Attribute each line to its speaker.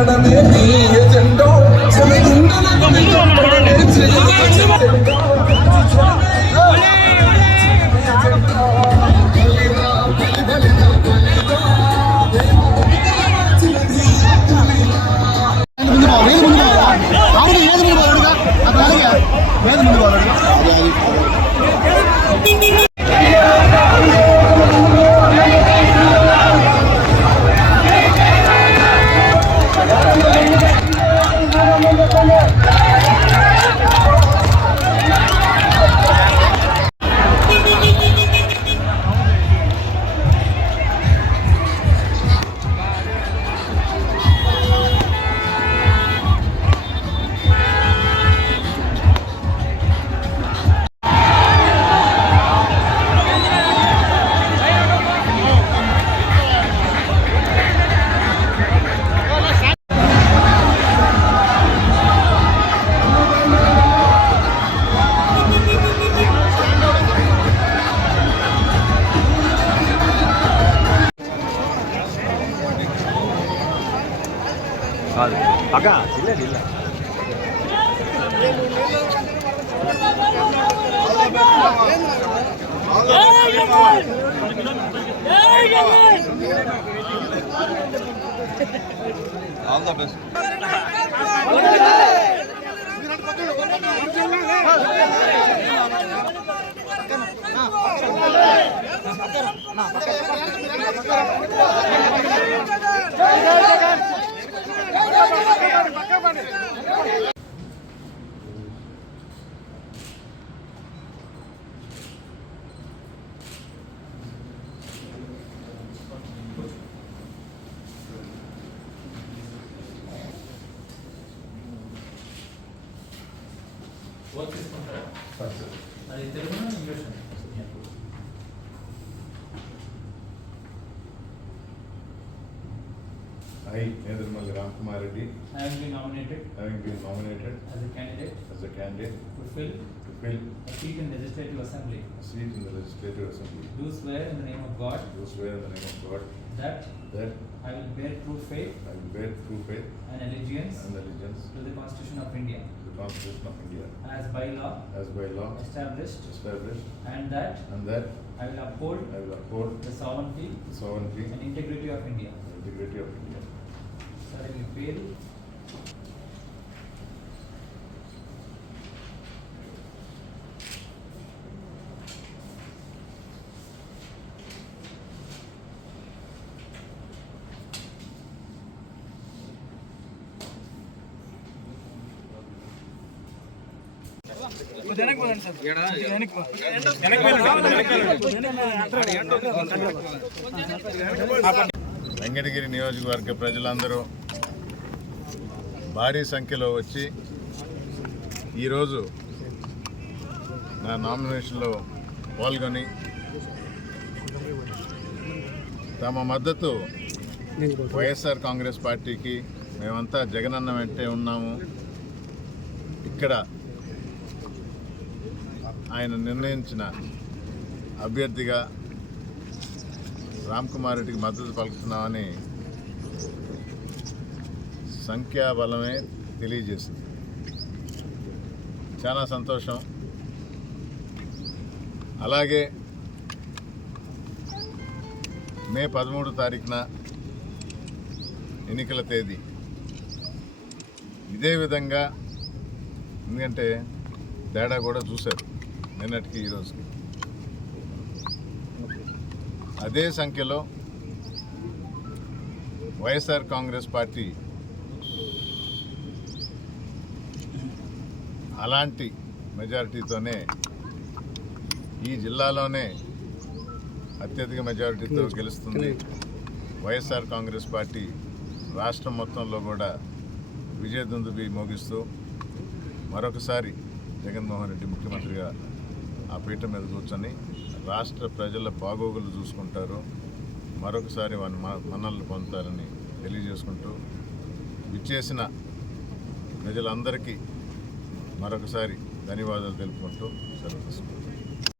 Speaker 1: நடனே நீய சென்றோ செல்கின்றன
Speaker 2: குடிக்கும் நடனே வேதம் வந்து చెత్త కట్టడమే నీ ఎజెండో చెమగుండలకు
Speaker 3: వర్క్ తీసుకుంటారా అది Telugu English
Speaker 4: I, Nedramalli Ramkumar Reddy,
Speaker 3: have been nominated.
Speaker 4: Having been nominated.
Speaker 3: As a candidate.
Speaker 4: As a candidate.
Speaker 3: To fill.
Speaker 4: To fill.
Speaker 3: A seat in Legislative Assembly.
Speaker 4: a seat in the Legislative Assembly,
Speaker 3: Do swear in the name of God.
Speaker 4: Do swear in the name of God.
Speaker 3: That
Speaker 4: that
Speaker 3: I will bear true faith.
Speaker 4: I will bear true faith.
Speaker 3: And allegiance
Speaker 4: and allegiance
Speaker 3: to the Constitution of India.
Speaker 4: To the Constitution of India.
Speaker 3: As by law.
Speaker 4: As by law.
Speaker 3: Established.
Speaker 4: Established.
Speaker 3: And that
Speaker 4: and that
Speaker 3: I will uphold
Speaker 4: I will uphold
Speaker 3: the sovereignty
Speaker 4: the sovereignty
Speaker 3: and integrity of India.
Speaker 4: and integrity of India.
Speaker 3: refill iya, iya. iya, వెనక్కి
Speaker 4: వెంకటగిరి నియోజకవర్గ ప్రజలందరూ భారీ సంఖ్యలో వచ్చి ఈరోజు నా నామినేషన్లో పాల్గొని తమ మద్దతు వైఎస్ఆర్ కాంగ్రెస్ పార్టీకి మేమంతా జగనన్న వెంటే ఉన్నాము. ఇక్కడ ఆయన నిర్ణయించిన అభ్యర్థిగా రామ్ కుమార్ రెడ్డికి మద్దతు పలుకుతున్నామని సంఖ్యాబలమే తెలియజేసింది. చాలా సంతోషం. అలాగే మే పదమూడు తారీఖున ఎన్నికల తేదీ. ఇదే విధంగా ఎందుకంటే తేడా కూడా చూశారు నిన్నటికి ఈరోజుకి అదే సంఖ్యలో వైఎస్ఆర్ కాంగ్రెస్ పార్టీ అలాంటి మెజారిటీతోనే ఈ జిల్లాలోనే అత్యధిక మెజారిటీతో గెలుస్తుంది వైఎస్ఆర్ కాంగ్రెస్ పార్టీ. రాష్ట్రం మొత్తంలో కూడా విజయదుందుబి మోగిస్తూ మరొకసారి జగన్మోహన్ రెడ్డి ముఖ్యమంత్రిగా ఆ పీఠం మీద కూర్చొని రాష్ట్ర ప్రజల బాగోగులు చూసుకుంటారు. మరొకసారి వారి మనల్ని పొందుతారని తెలియజేసుకుంటూ విచ్చేసిన ప్రజలందరికీ మరొకసారి ధన్యవాదాలు తెలుపుకుంటూ సెలవు తీసుకుంటాం